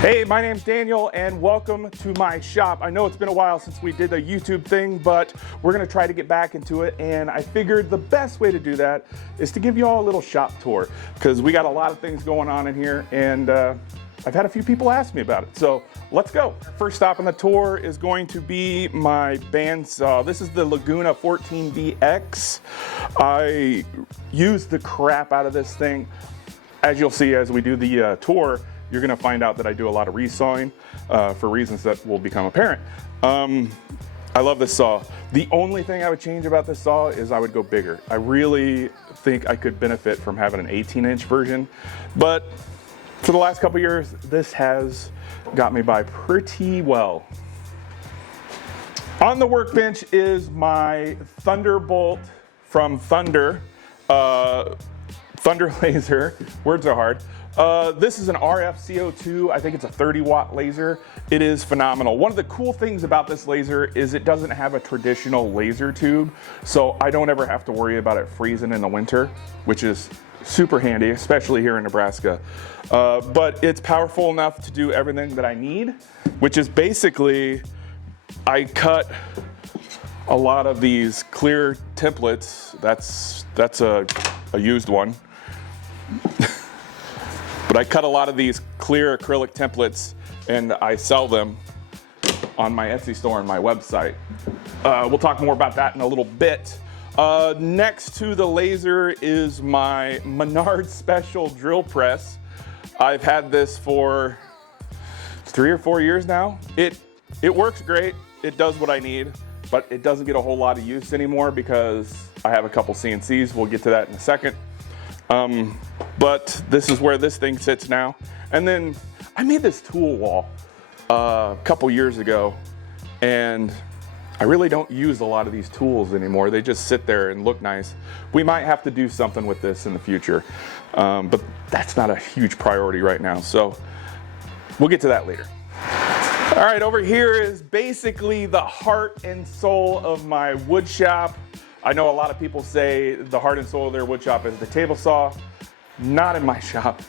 Hey, my name's Daniel and welcome to my shop. I know it's been a while since we did a YouTube thing, but we're gonna try to get back into it, and I figured the best way to do that is to give you all a little shop tour because we got a lot of things going on in here, and I've had a few people ask me about it, so let's go. First stop on the tour is going to be my bandsaw. This is the Laguna 14VX. I used the crap out of this thing. As you'll see as we do the tour, you're gonna find out that I do a lot of resawing for reasons that will become apparent. I love this saw. The only thing I would change about this saw is I would go bigger. I really think I could benefit from having an 18-inch version, but for the last couple years, this has got me by pretty well. On the workbench is my Thunderbolt from Thunder laser. Words are hard. This is an RF CO2. I think it's a 30-watt laser. It is phenomenal. One of the cool things about this laser is it doesn't have a traditional laser tube, so I don't ever have to worry about it freezing in the winter, which is super handy, especially here in Nebraska. But it's powerful enough to do everything that I need, which is basically, I cut a lot of these clear templates. That's a used one. But I cut a lot of these clear acrylic templates and I sell them on my Etsy store and my website. We'll talk more about that in a little bit. Next to the laser is my Menards Special drill press. I've had this for 3 or 4 years now. It works great. It does what I need, but it doesn't get a whole lot of use anymore because I have a couple CNCs. We'll get to that in a second. But this is where this thing sits now. And then I made this tool wall a couple years ago, and I really don't use a lot of these tools anymore. They just sit there and look nice. We might have to do something with this in the future, but that's not a huge priority right now. So we'll get to that later. All right, over here is basically the heart and soul of my wood shop. I know a lot of people say the heart and soul of their wood shop is the table saw. Not in my shop.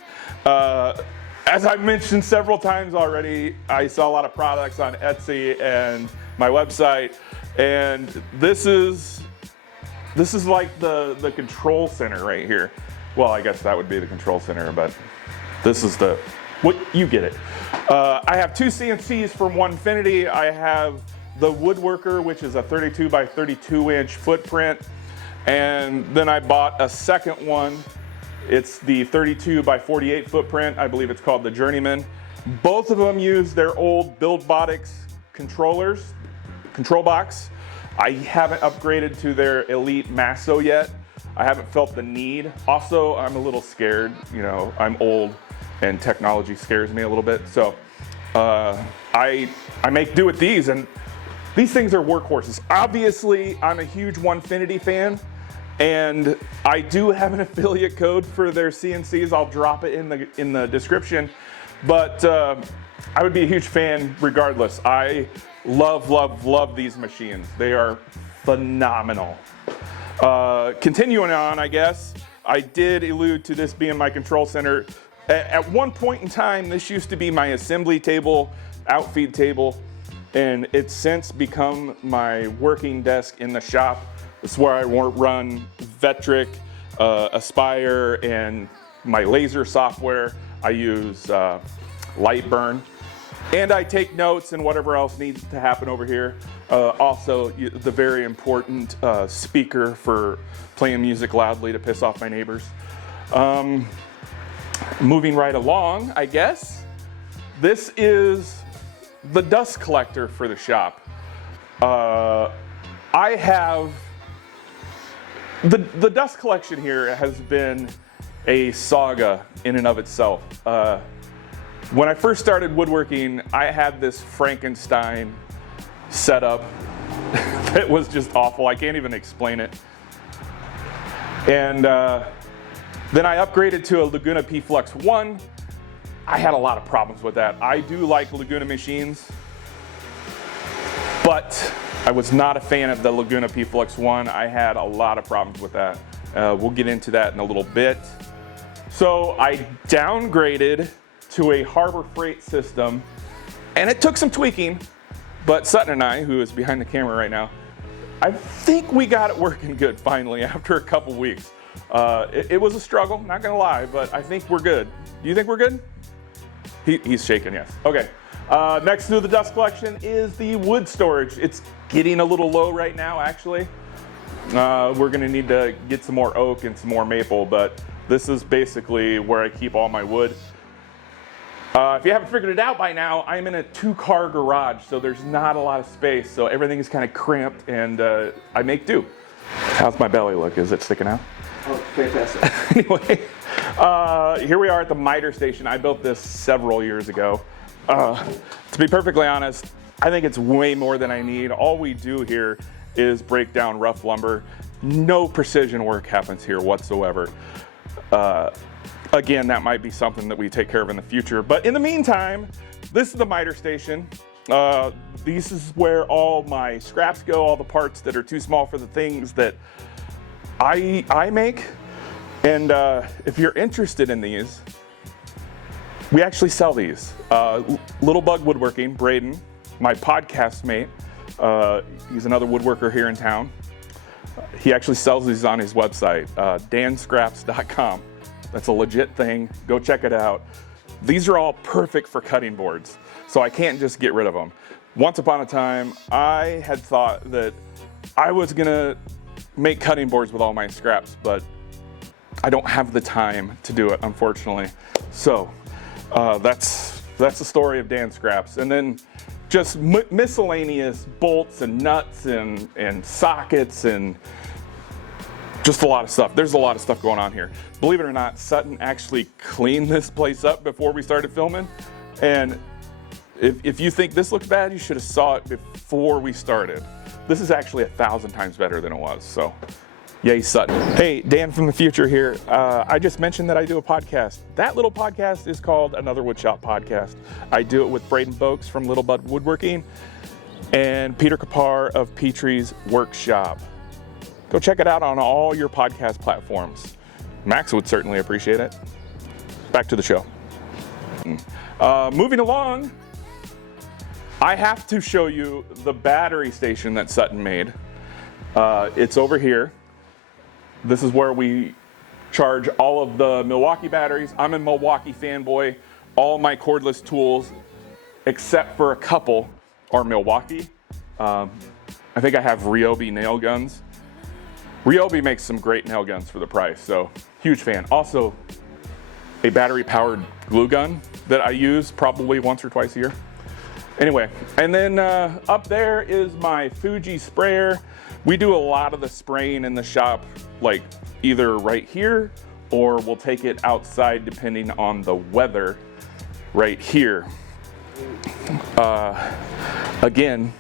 As I've mentioned several times already, I sell a lot of products on Etsy and my website, and this is like the control center right here. Well, I guess that would be the control center, but this is you get it. I have 2 CNCs from Onefinity. I have the Woodworker, which is a 32 by 32 inch footprint, and then I bought a second one. It's the 32 by 48 footprint. I believe it's called the Journeyman. Both of them use their old BuildBotics control box. I haven't upgraded to their Elite Masso yet. I haven't felt the need. Also, I'm a little scared. You know, I'm old and technology scares me a little bit. So I make do with these, and these things are workhorses. Obviously, I'm a huge Onefinity fan, and I do have an affiliate code for their CNCs. I'll drop it in the description, but I would be a huge fan regardless. I love these machines. They are phenomenal. Continuing on, I guess, I did allude to this being my control center. At one point in time, this used to be my assembly table, outfeed table, and it's since become my working desk in the shop. It's where I run Vectric, Aspire, and my laser software. I use Lightburn, and I take notes and whatever else needs to happen over here. Also, the very important speaker for playing music loudly to piss off my neighbors. Moving right along, I guess, this is the dust collector for the shop. I have the dust collection here has been a saga in and of itself. When I first started woodworking, I had this Frankenstein setup that was just awful. I can't even explain it. And then I upgraded to a Laguna P-Flux 1. I had a lot of problems with that. I do like Laguna machines, but I was not a fan of the Laguna P-Flux 1. I had a lot of problems with that. We'll get into that in a little bit. So I downgraded to a Harbor Freight system, and it took some tweaking, but Sutton and I, who is behind the camera right now, I think we got it working good finally after a couple weeks. It was a struggle, not gonna lie, but I think we're good. Do you think we're good? He's shaking, yes. Okay, next to the dust collection is the wood storage. It's getting a little low right now, actually. We're gonna need to get some more oak and some more maple, but this is basically where I keep all my wood. If you haven't figured it out by now, I'm in a 2-car garage, so there's not a lot of space, so everything is kind of cramped, and I make do. How's my belly look? Is it sticking out? Oh, fantastic. Anyway, here we are at the miter station. I built this several years ago. To be perfectly honest, I think it's way more than I need. All we do here is break down rough lumber. No precision work happens here whatsoever. Again, that might be something that we take care of in the future. But in the meantime, this is the miter station. This is where all my scraps go, all the parts that are too small for the things that I make. And if you're interested in these, we actually sell these. Little Bug Woodworking, Braden, my podcast mate, he's another woodworker here in town. He actually sells these on his website, danscraps.com. That's a legit thing. Go check it out. These are all perfect for cutting boards, so I can't just get rid of them. Once upon a time, I had thought that I was gonna make cutting boards with all my scraps, but I don't have the time to do it, unfortunately. So that's the story of Dan Scraps. And then just miscellaneous bolts and nuts and sockets and just a lot of stuff. There's a lot of stuff going on here. Believe it or not, Sutton actually cleaned this place up before we started filming. And if you think this looks bad, you should have saw it before we started. This is actually 1,000 times better than it was, so yay Sutton. Hey, Dan from the future here. I just mentioned that I do a podcast. That little podcast is called Another Woodshop Podcast. I do it with Braden Boakes from Little Bud Woodworking and Peter Kapar of Petrie's Workshop. Go check it out on all your podcast platforms. Max would certainly appreciate it. Back to the show. Moving along, I have to show you the battery station that Sutton made. It's over here. This is where we charge all of the Milwaukee batteries. I'm a Milwaukee fanboy. All my cordless tools, except for a couple, are Milwaukee. I think I have Ryobi nail guns. Ryobi makes some great nail guns for the price, so huge fan. Also, a battery-powered glue gun that I use probably once or twice a year. Anyway, and then up there is my Fuji sprayer. We do a lot of the spraying in the shop, like either right here, or we'll take it outside depending on the weather right here. Again,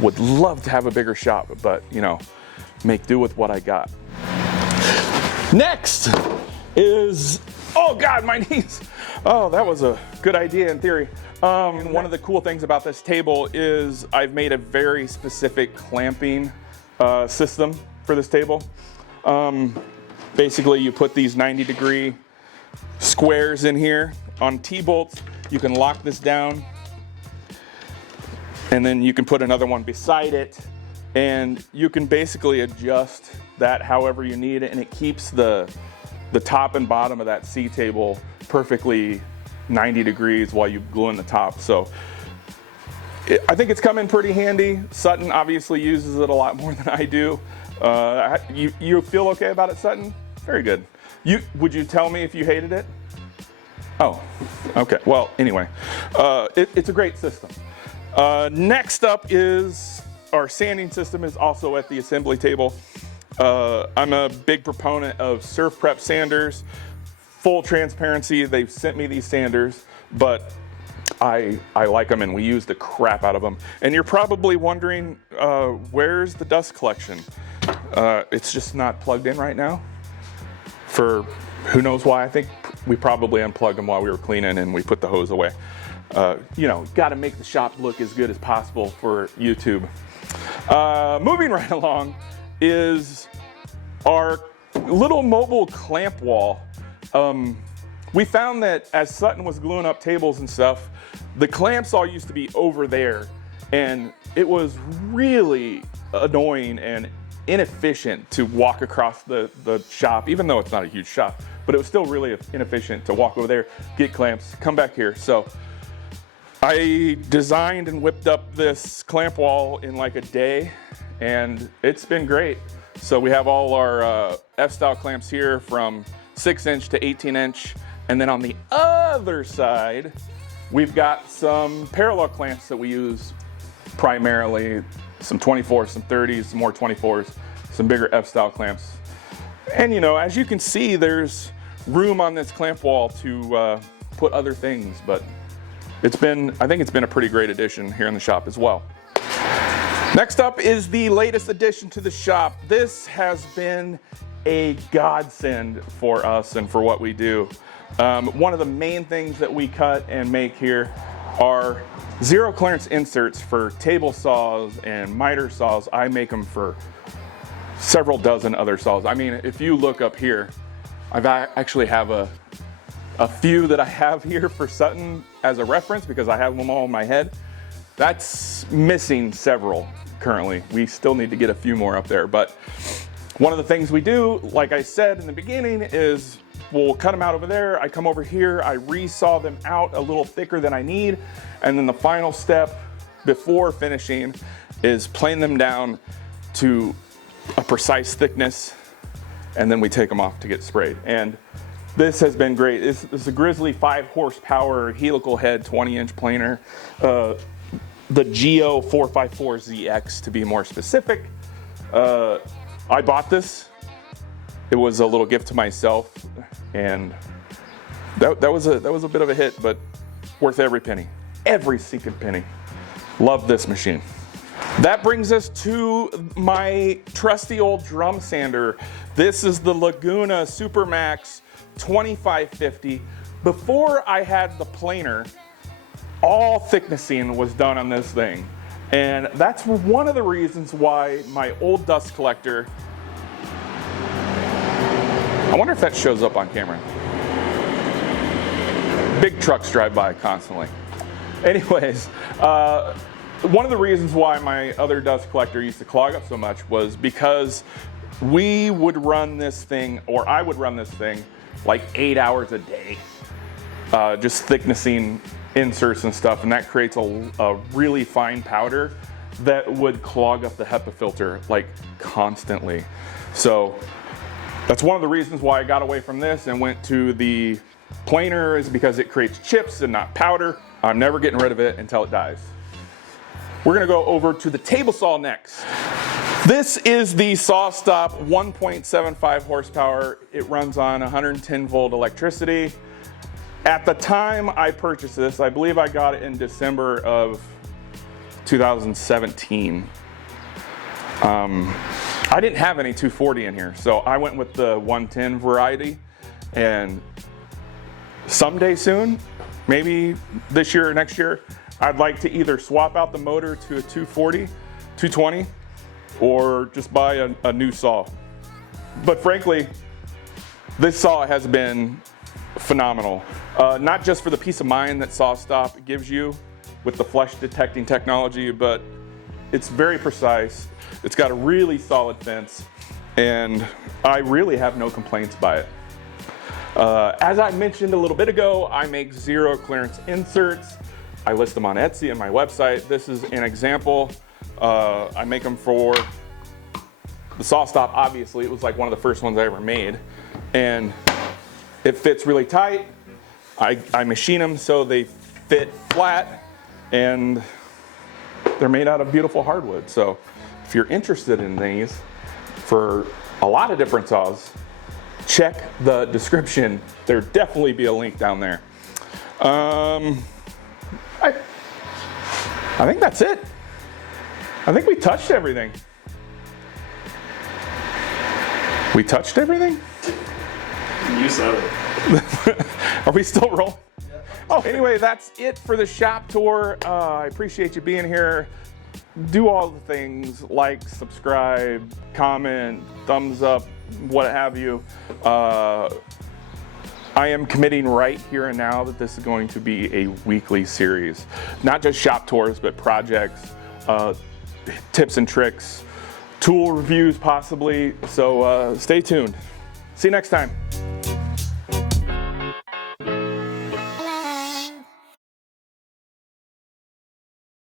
would love to have a bigger shop, but you know, make do with what I got. Next is, oh God, my knees. Oh, that was a good idea in theory. One of the cool things about this table is I've made a very specific clamping system for this table. Basically, you put these 90-degree squares in here on T-bolts. You can lock this down, and then you can put another one beside it, and you can basically adjust that however you need it, and it keeps the top and bottom of that C table perfectly 90 degrees while you glue in the top. So I think it's come in pretty handy. Sutton obviously uses it a lot more than I do. You feel okay about it, Sutton? Very good. Would you tell me if you hated it? Oh, okay. Well, anyway, it's a great system. Next up is our sanding system is also at the assembly table. I'm a big proponent of Surf Prep sanders. Full transparency, they've sent me these sanders, but I like them and we use the crap out of them. And you're probably wondering, where's the dust collection? It's just not plugged in right now for who knows why. I think we probably unplugged them while we were cleaning and we put the hose away. You know, got to make the shop look as good as possible for YouTube. Moving right along is our little mobile clamp wall. we found that as Sutton was gluing up tables and stuff, the clamps all used to be over there, and it was really annoying and inefficient to walk across the shop, even though it's not a huge shop, but it was still really inefficient to walk over there, get clamps, come back here. So I designed and whipped up this clamp wall in like a day, and it's been great. So we have all our F-style clamps here from 6-inch to 18-inch. And then on the other side, we've got some parallel clamps that we use primarily, some 24s, some 30s, some more 24s, some bigger F-style clamps. And you know, as you can see, there's room on this clamp wall to put other things, but I think it's been a pretty great addition here in the shop as well. Next up is the latest addition to the shop. This has been a godsend for us and for what we do. One of the main things that we cut and make here are zero clearance inserts for table saws and miter saws. I make them for several dozen other saws. I mean, if you look up here, I actually have a few that I have here for Sutton as a reference because I have them all in my head. That's missing several currently. We still need to get a few more up there, but one of the things we do, like I said in the beginning, is we'll cut them out over there. I come over here, I resaw them out a little thicker than I need, and then the final step before finishing is plane them down to a precise thickness, and then we take them off to get sprayed. And this has been great. This is a Grizzly 5 horsepower helical head 20-inch planer. The Geo 454ZX to be more specific. I bought this. It was a little gift to myself, and that was a bit of a hit, but worth every penny. Every single penny. Love this machine. That brings us to my trusty old drum sander. This is the Laguna Supermax 2550. Before I had the planer, all thicknessing was done on this thing. And that's one of the reasons why my old dust collector, I wonder if that shows up on camera. Big trucks drive by constantly. Anyways, one of the reasons why my other dust collector used to clog up so much was because we would run this thing, or I would run this thing, like 8 hours a day, just thicknessing inserts and stuff, and that creates a really fine powder that would clog up the HEPA filter like constantly. So that's one of the reasons why I got away from this and went to the planer, is because it creates chips and not powder. I'm never getting rid of it until it dies. We're gonna go over to the table saw next. This is the SawStop 1.75 horsepower. It runs on 110 volt electricity. At the time I purchased this, I believe I got it in December of 2017. I didn't have any 240 in here, so I went with the 110 variety, and someday soon, maybe this year or next year, I'd like to either swap out the motor to a 240, 220, or just buy a new saw. But frankly, this saw has been phenomenal. Not just for the peace of mind that SawStop gives you with the flesh detecting technology, but it's very precise. It's got a really solid fence, and I really have no complaints by it. As I mentioned a little bit ago, I make zero clearance inserts. I list them on Etsy and my website. This is an example. I make them for the SawStop. Obviously, it was like one of the first ones I ever made, and it fits really tight. I machine them so they fit flat, and they're made out of beautiful hardwood. So if you're interested in these for a lot of different saws, check the description. There'll definitely be a link down there. I think that's it. I think we touched everything. We touched everything? You said it. Are we still rolling? Yeah. Oh, anyway, that's it for the shop tour. I appreciate you being here. Do all the things, like, subscribe, comment, thumbs up, what have you. I am committing right here and now that this is going to be a weekly series. Not just shop tours, but projects, tips and tricks, tool reviews possibly. So stay tuned. See you next time.